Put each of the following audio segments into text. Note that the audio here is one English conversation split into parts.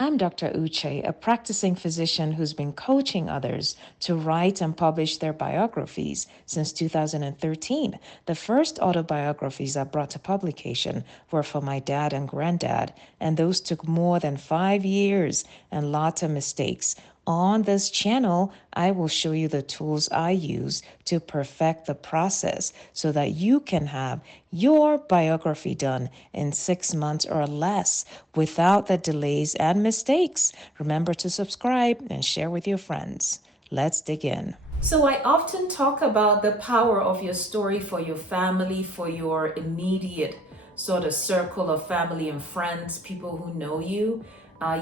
I'm Dr. Uche, a practicing physician who's been coaching others to write and publish their biographies since 2013. The first autobiographies I brought to publication were for my dad and granddad, and those took more than 5 years and lots of mistakes. On this channel, I will show you the tools I use to perfect the process so that you can have your biography done in 6 months or less without the delays and mistakes. Remember to subscribe and share with your friends. Let's dig in. So, I often talk about the power of your story for your family, for your immediate sort of circle of family and friends, people who know you.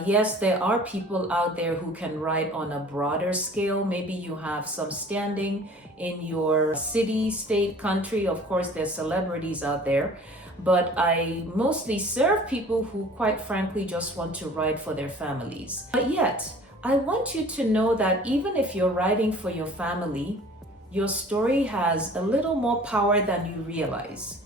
Yes, there are people out there who can write on a broader scale. Maybe you have some standing in your city, state, country. Of course, there's celebrities out there. But I mostly serve people who, quite frankly, just want to write for their families. But yet, I want you to know that even if you're writing for your family, your story has a little more power than you realize.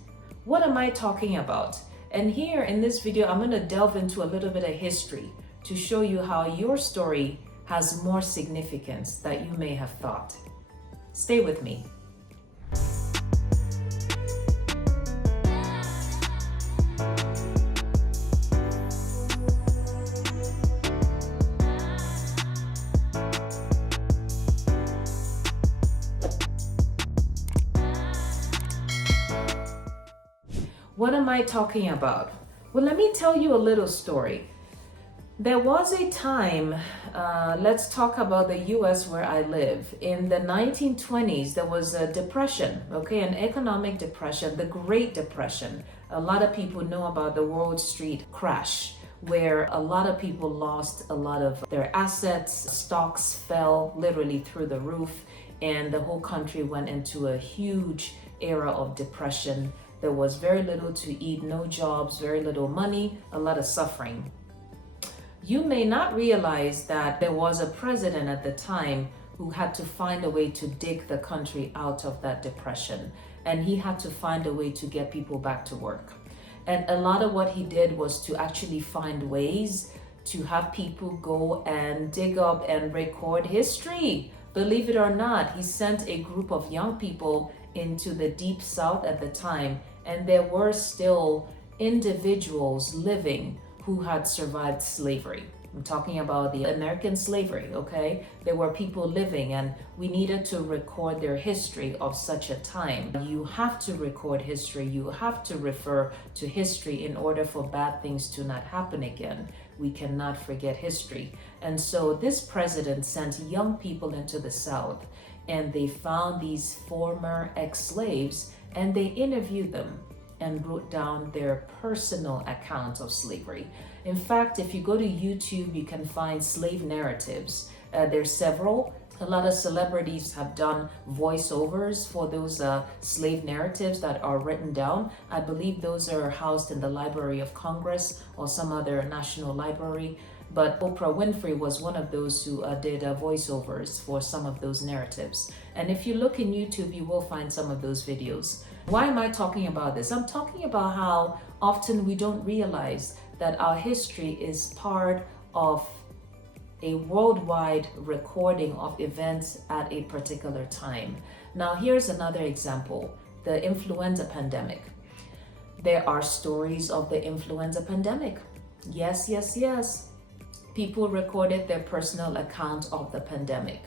What am I talking about? And here in this video, I'm going to delve into a little bit of history to show you how your story has more significance than you may have thought. Stay with me. What am I talking about? Well, let me tell you a little story. There was a time, let's talk about the US where I live. In the 1920s, there was a depression, okay, an economic depression, the Great Depression. A lot of people know about the Wall Street crash, where a lot of people lost a lot of their assets, stocks fell literally through the roof, and the whole country went into a huge era of depression. There was very little to eat, no jobs, very little money, a lot of suffering. You may not realize that there was a president at the time who had to find a way to dig the country out of that depression. And he had to find a way to get people back to work. And a lot of what he did was to actually find ways to have people go and dig up and record history. Believe it or not, he sent a group of young people into the deep south at the time, and there were still individuals living who had survived slavery. I'm talking about the American slavery, okay? There were people living, and we needed to record their history of such a time. You have to record history. You have to refer to history in order for bad things to not happen again. We cannot forget history. And so this president sent young people into the South, and they found these former ex-slaves, and they interviewed them and wrote down their personal accounts of slavery. In fact, if you go to YouTube, you can find slave narratives. There's several. A lot of celebrities have done voiceovers for those slave narratives that are written down. I believe those are housed in the Library of Congress or some other national library. But Oprah Winfrey was one of those who did voiceovers for some of those narratives. And if you look in YouTube, you will find some of those videos. Why am I talking about this? I'm talking about how often we don't realize that our history is part of a worldwide recording of events at a particular time. Now, here's another example, the influenza pandemic. There are stories of the influenza pandemic. Yes, yes, yes. People recorded their personal account of the pandemic.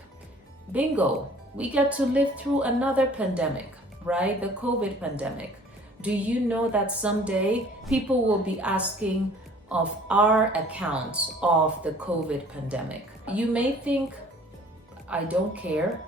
Bingo, we get to live through another pandemic, right? The COVID pandemic. Do you know that someday people will be asking of our accounts of the COVID pandemic? You may think, I don't care,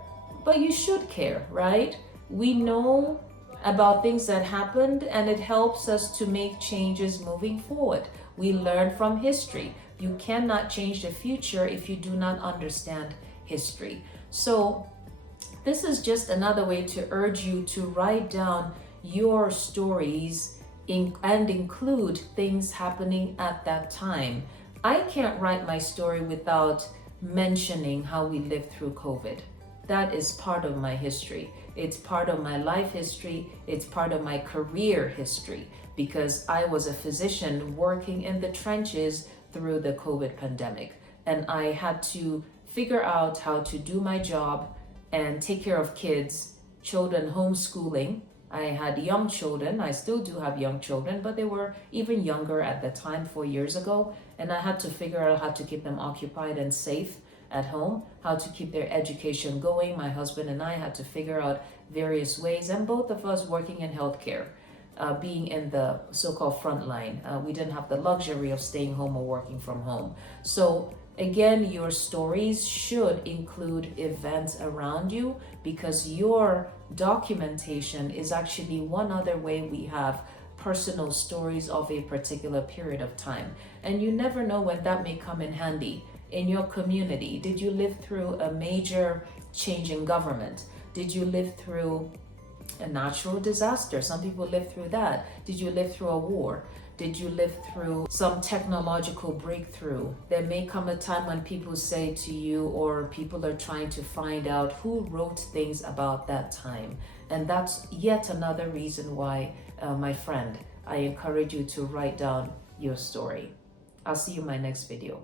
but you should care, right? We know about things that happened, and it helps us to make changes moving forward. We learn from history. You cannot change the future if you do not understand history. So this is just another way to urge you to write down your stories and include things happening at that time. I can't write my story without mentioning how we lived through COVID. That is part of my history. It's part of my life history. It's part of my career history, because I was a physician working in the trenches through the COVID pandemic. And I had to figure out how to do my job and take care of kids, children, homeschooling. I had young children. I still do have young children, but they were even younger at the time, 4 years ago. And I had to figure out how to keep them occupied and safe at home, how to keep their education going. My husband and I had to figure out various ways, and both of us working in healthcare, being in the so-called front line. We didn't have the luxury of staying home or working from home. So again, your stories should include events around you, because your documentation is actually one other way we have personal stories of a particular period of time. And you never know when that may come in handy in your community. Did you live through a major change in government? Did you live through a natural disaster? Some people live through that. Did you live through a war? Did you live through some technological breakthrough? There may come a time when people say to you, or people are trying to find out who wrote things about that time. And that's yet another reason why, my friend, I encourage you to write down your story. I'll see you in my next video.